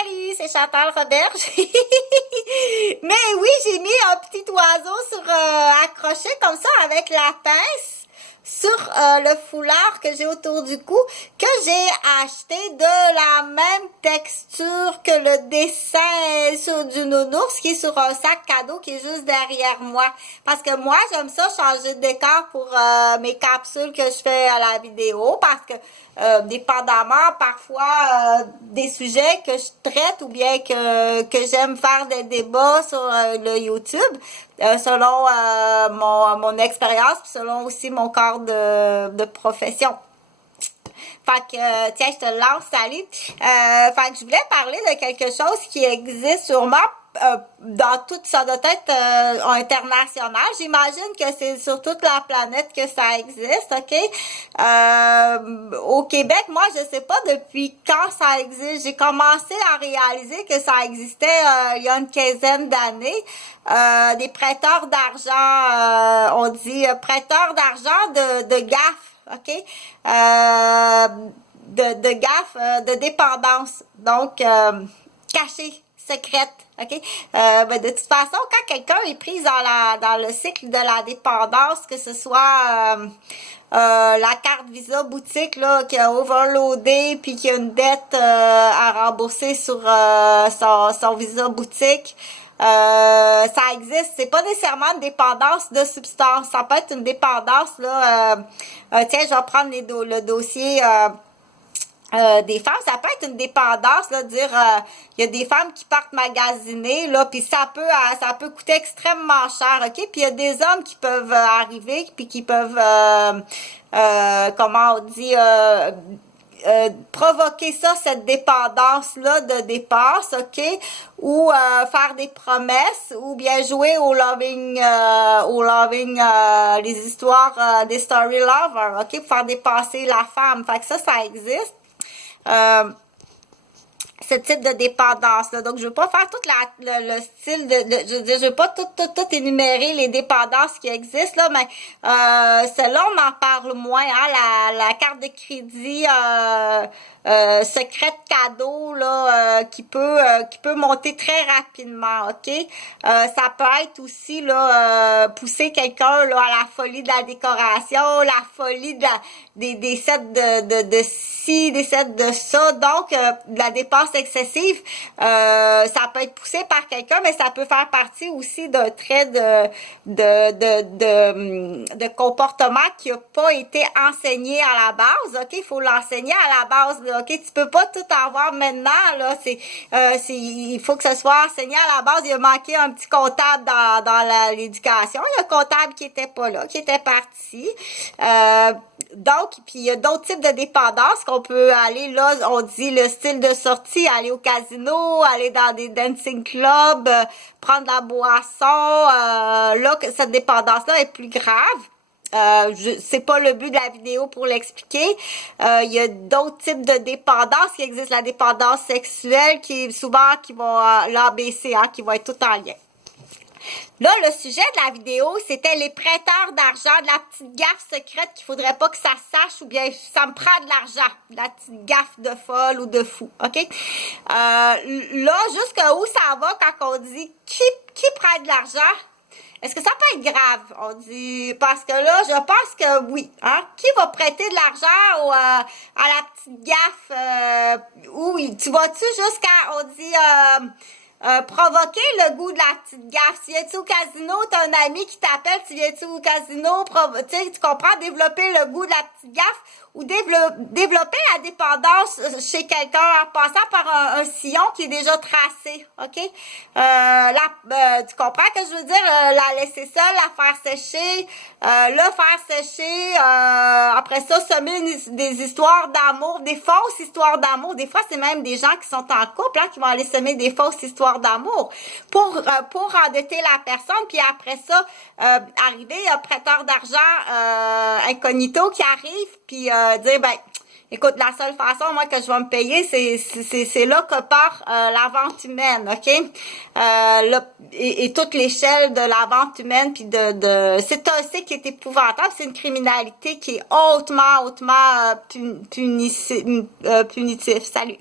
Salut, c'est Chantal Roberge. Mais oui, j'ai mis un petit oiseau sur accroché comme ça avec la pince sur le foulard que j'ai autour du cou, que j'ai acheté de la même texture que le dessin sur du nounours qui est sur un sac cadeau qui est juste derrière moi. Parce que moi, j'aime ça changer de décor pour mes capsules que je fais à la vidéo, parce que dépendamment parfois des sujets que je traite ou bien que j'aime faire des débats sur le YouTube, selon mon expérience, puis selon aussi mon corps de profession. Fait que, tiens, je te lance, salut. Fait que je voulais parler de quelque chose qui existe sûrement dans toute ça doit être international. J'imagine que c'est sur toute la planète que ça existe, ok? Au Québec, moi, je sais pas depuis quand ça existe. J'ai commencé à réaliser que ça existait il y a une quinzaine d'années. Des prêteurs d'argent, on dit prêteurs d'argent de gaffe, ok? De gaffe, de dépendance. Donc, cachée, secrète, ok? Ben de toute façon, quand quelqu'un est pris dans le cycle de la dépendance, que ce soit la carte Visa boutique là qui a overloadé puis qui a une dette à rembourser sur son Visa boutique, ça existe. C'est pas nécessairement une dépendance de substance. Ça peut être une dépendance là. Tiens, je vais prendre le dossier. Des femmes, ça peut être une dépendance, là, de dire il y a des femmes qui partent magasiner, là, puis ça peut coûter extrêmement cher, ok? Puis il y a des hommes qui peuvent arriver, puis qui peuvent comment on dit provoquer ça, cette dépendance-là de dépense, ok? Ou faire des promesses, ou bien jouer au loving, les histoires des story lovers, ok? Pour faire dépasser la femme. Fait que ça existe. Ce type de dépendance là. Donc je veux pas faire tout le style je veux pas tout énumérer les dépendances qui existent là, mais celle-là on en parle moins, hein, la carte de crédit secret cadeau là qui peut monter très rapidement, ok? Ça peut être aussi là pousser quelqu'un là à la folie de la décoration, la folie des sets de ci, des sets de ça, donc de la dépense excessive. Ça peut être poussé par quelqu'un, mais ça peut faire partie aussi d'un trait de comportement qui a pas été enseigné à la base, ok? Il faut l'enseigner à la base, là, ok? Tu peux pas tout avoir maintenant, là. Il faut que ce soit enseigné à la base. Il a manqué un petit comptable dans l'éducation. Il y a un comptable qui était pas là, qui était parti. Donc, puis il y a d'autres types de dépendances qu'on peut aller là, on dit le style de sortie, aller au casino, aller dans des dancing clubs, prendre de la boisson, là, cette dépendance-là est plus grave. C'est pas le but de la vidéo pour l'expliquer. Il y a d'autres types de dépendances qui existent. La dépendance sexuelle qui est souvent l'ABC, hein, qui va être tout en lien. Là, le sujet de la vidéo, c'était les prêteurs d'argent, de la petite gaffe secrète qu'il faudrait pas que ça sache, ou bien ça me prend de l'argent, de la petite gaffe de folle ou de fou, ok? Là, jusqu'où ça va quand on dit qui prête de l'argent? Est-ce que ça peut être grave? On dit, parce que là, je pense que oui, hein? Qui va prêter de l'argent à la petite gaffe? Oui, tu vas-tu jusqu'à, on dit, provoquer le goût de la petite gaffe. Tu viens-tu au casino, t'as un ami qui t'appelle, tu viens-tu au casino, tu comprends, développer le goût de la petite gaffe ou développer la dépendance chez quelqu'un en passant par un sillon qui est déjà tracé, ok? Tu comprends ce que je veux dire? La laisser seule, la faire sécher, le faire sécher, après ça, semer des histoires d'amour, des fausses histoires d'amour. Des fois, c'est même des gens qui sont en couple, hein, qui vont aller semer des fausses histoires d'amour pour endetter la personne, puis après ça, arriver un prêteur d'argent incognito qui arrive, puis dire, ben, écoute, la seule façon, moi, que je vais me payer, c'est là que part la vente humaine, ok? Et toute l'échelle de la vente humaine, puis c'est un cycle qui est épouvantable, c'est une criminalité qui est hautement punitif. Salut!